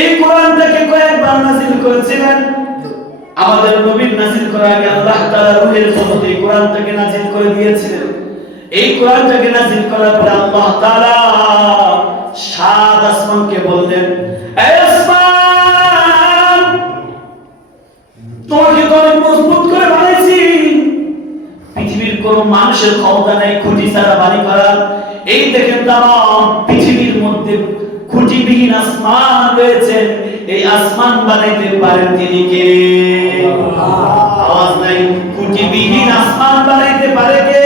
এই কোরআনটাকে কয়েকবার নাযিল করেছিলেন। আমাদের নবীর নাযিল করার আগে আল্লাহ তাআলা রূহের জগতে এই কোরআনটাকে নাযিল করে দিয়েছিলেন। এই কোরআনটাকে নাযিল করার পরে আল্লাহ তাআলা সাত আসমানকে বললেন, এই আসমান, তোমাকে তো আমি মজবুত করে বানাইছি। পৃথিবীর কোন মানুষের ক্ষমতা নেই খুঁটি ছাড়া বাড়ি করার। এই দেখেন তাম পৃথিবীর মধ্যে খুঁটিবিহীন আসমান রয়েছে। এই আসমান বানাইতে পারেন তিনি কে? আওয়াজ নাই। খুঁটিবিহীন আসমান বানাইতে পারে কে?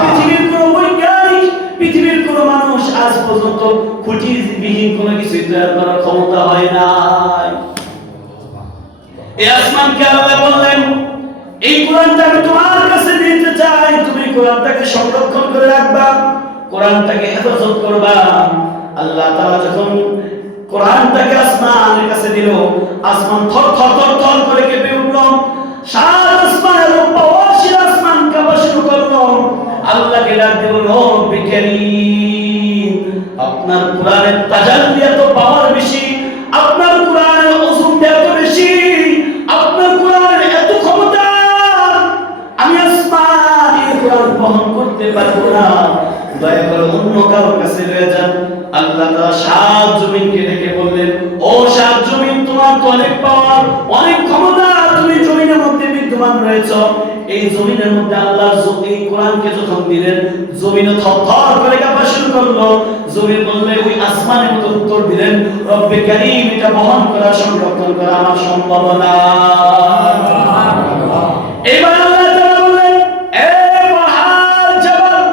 পৃথিবীর কোন বৈজ্ঞানিক, পৃথিবীর কোন মানুষ আজ পর্যন্ত খুঁটিবিহীন কোনো কিছু তৈরি করার ক্ষমতা হয় নাই। এই আসমানকে আল্লাহ বললেন, এই কোরআনটা আমি তোমার কাছে দিতে চাই, তুমি কোরআনটাকে সংরক্ষণ করে রাখবা, কোরআনটাকে হেফাজত করবা। আল্লাহ তাআলা যখন কোরআনটাকে আসমানের কাছে দিল, আসমান থর থর থর থর করে কেঁপে উঠল। সাত আসমানের রূপবাসী আসমান কাঁপা শুরু করলো। আল্লাহকে ডাক দিল, রব্বে কারীম, আপনার কোরআনের তাজাল্লি এত পাওয়ার বেশি, আপনার কোরআনের ওজন এত বেশি, আপনার কোরআনের এত ক্ষমতা, আমি আসমান এই কোরআন বহন করতে পারবো না, দয়া করে অন্য কারোর কাছে লয়ে যান। আল্লাহ তাআলা সাত জমিনকে ডেকে বললেন, ও সাত জমিন, তোমার তো অনেক পাওয়ার, অনেক ক্ষমতা, তুমি জমিনের মধ্যে বিদ্যমান রয়েছো। এই জমিনের মধ্যে আল্লাহ এই কোরআনকে যখন দিলেন, জমিনও থরথর করে কাঁপা শুরু করলো। জমিন বললে, ওই আসমানের মতো উত্তর দিলেন, রব্বে কারীম, এটা বহন করা, সংরক্ষণ করা আমার সম্ভব না। এবার আল্লাহ তাআলা বললেন, এ পাহাড় জাবাল,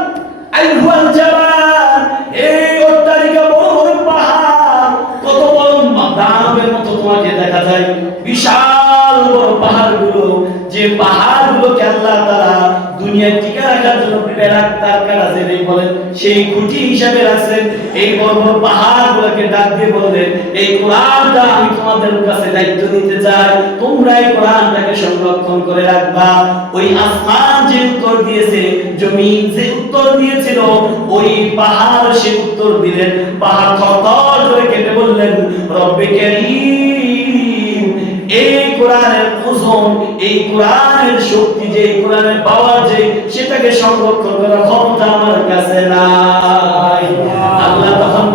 আইহুয়াল জাবাল, এই অট্টালিকা বড় বড় পাহাড়, কত বড় দানবের মতো তোমাকে দেখা যায়, বিশাল বড় পাহাড়গুলো, যে পাহাড়গুলোকে আল্লাহ তাআলা দুনিয়ায় টিকে রাখার জন্য পেরাক তার কাছে নেই বলেন, সেই খুঁটি হিসাবে রাখছেন। এই বড় বড় পাহাড়গুলোকে ডাক দিয়ে বললেন, এই কোরআনটা আমি তোমাদের কাছে দায়িত্ব দিতে চাই, তোমরা এই কোরআনটাকে সংরক্ষণ করে রাখবা। ওই আসমান যে উত্তর দিয়েছে, জমিন যে উত্তর দিয়েছিল, ওই পাহাড় সে উত্তর দিলেন। পাহাড় থরথর করে কেঁপে বললেন, রব্বে কারীম, এই কোরআনের ওজন, এই কোরআনের শক্তি, যে কোরআনের পাওয়ার, যে সেটাকে সংরক্ষণ করার ক্ষমতা আমার কাছে নাই। আল্লাহ তখন